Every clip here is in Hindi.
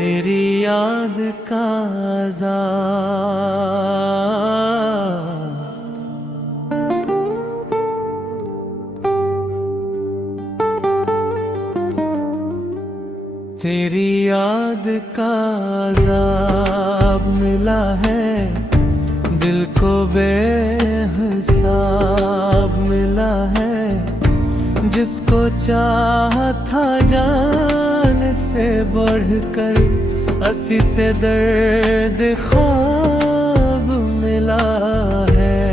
तेरी याद का अज़ाब। तेरी याद का अज़ाब मिला है दिल को बेहिसाब मिला है। जिसको चाहा था जान से बढ़कर, असी से दर्द ख्वाब मिला है।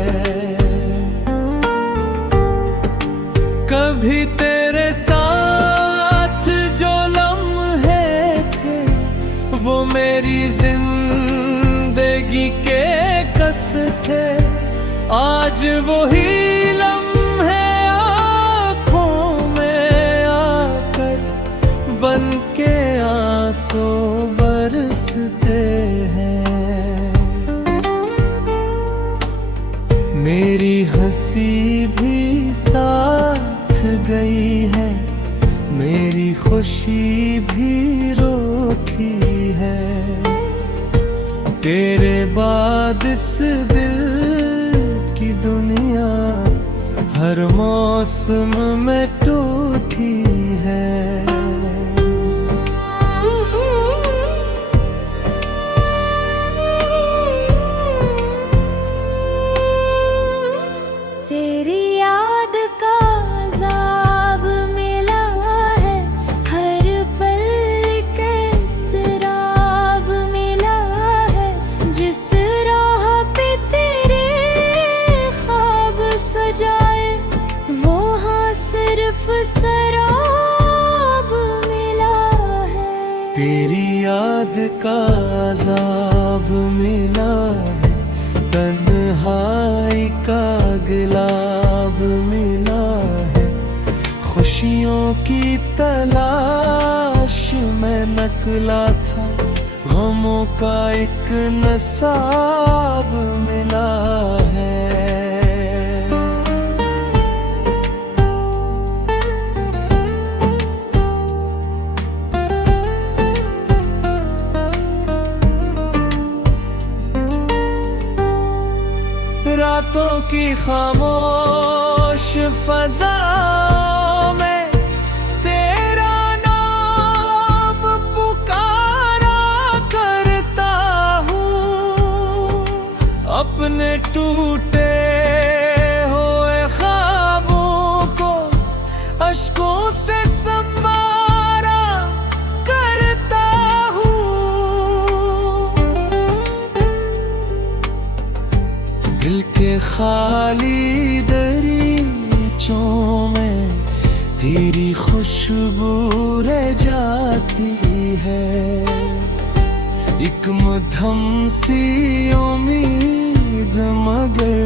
कभी तेरे साथ जो लम्हे थे वो मेरी जिंदगी के कस थे। आज वही लम्हे आँखों में आकर बन के आंसू बरसते हैं। मेरी हंसी भी साथ गई है, मेरी खुशी भी रोती है। तेरे बाद इस दिल की दुनिया हर मौसम में टूटी है। तेरी याद का अज़ाब मिला है, हर पल एक इज़्तिराब मिला है। जिस राह पे तेरे ख्वाब सजाए वहाँ सिर्फ सराब मिला है। तेरी याद का अज़ाब मिला है, तन्हाई का गिलाब मिला है। खुशियों की तलाश में निकला था, गमों का एक नसाब मिला है। रातों की खामोश फ़ज़ा में तेरा नाम पुकारा करता हूँ। अपने टूटे हुए ख्वाबों को अश्कों से संवारा करता हूँ। दिल के खाली दरीचों में तेरी खुशबू रह जाती है। एक मध्यम सी उम्मीद मगर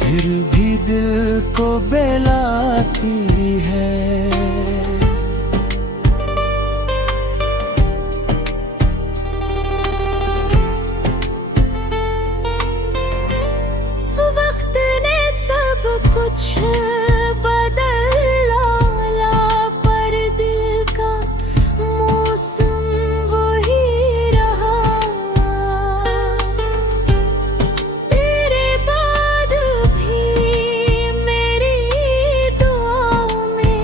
फिर भी दिल को बहलाती है। कुछ बदल डाला पर दिल का मौसम वही रहा। तेरे बाद भी मेरी दुआ में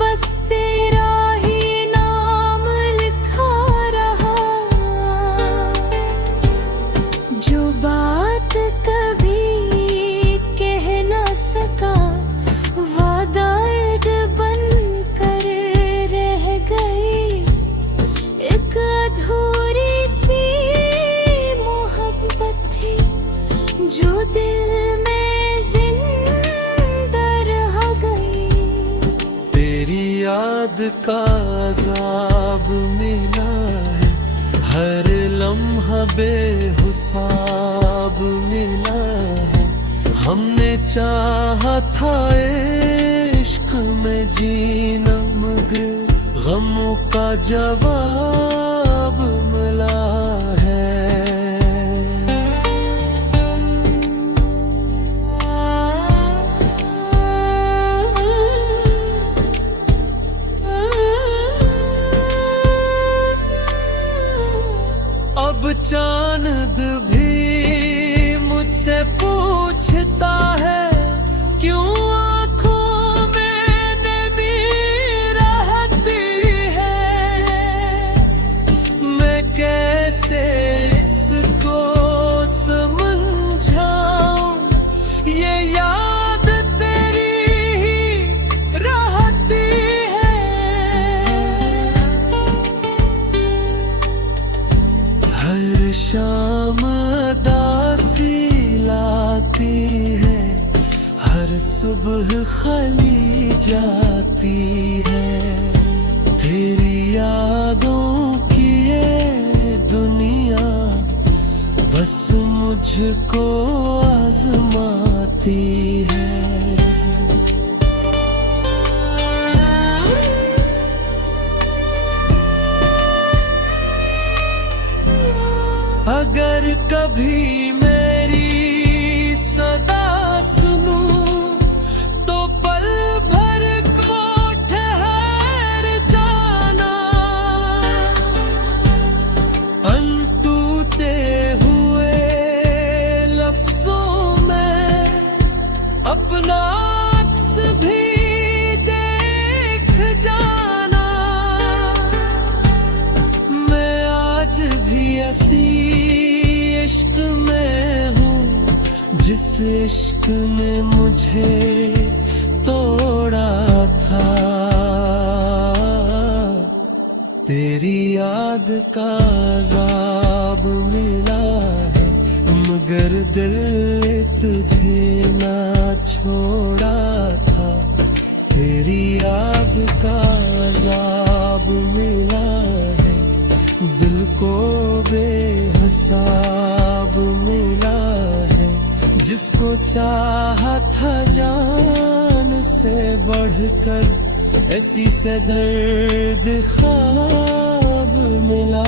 बस तेरा ही नाम लिखा रहा। जो बात कभी वो दर्द बन कर रह गई। एक अधूरी सी मोहब्बत थी जो दिल में जिंदा रह गई। तेरी याद का अज़ाब मिला है, हर लम्हा बेहिसाब मिला है। हमने चाहा था इश्क में जीना मगर गमों का जवाब मिला है। सुबह खली जाती है, तेरी यादों की ये दुनिया बस मुझको आजमाती है। अगर कभी मेरी सदा सुनूं तो पल भर को ठहर जाना, अनटूटे हुए लफ्जों में अपना अक्स भी देख जाना। मैं आज भी ऐसी इश्क में हूँ जिस इश्क ने मुझे तोड़ा था। तेरी याद का अज़ाब मिला है, मगर दिल ने तुझे ना छोड़ा था। तेरी याद का अज़ाब मिला है, दिल को बेहिसाब मिला है। जिसको चाहा था जान से बढ़कर, ऐसी से दर्द ख्वाब मिला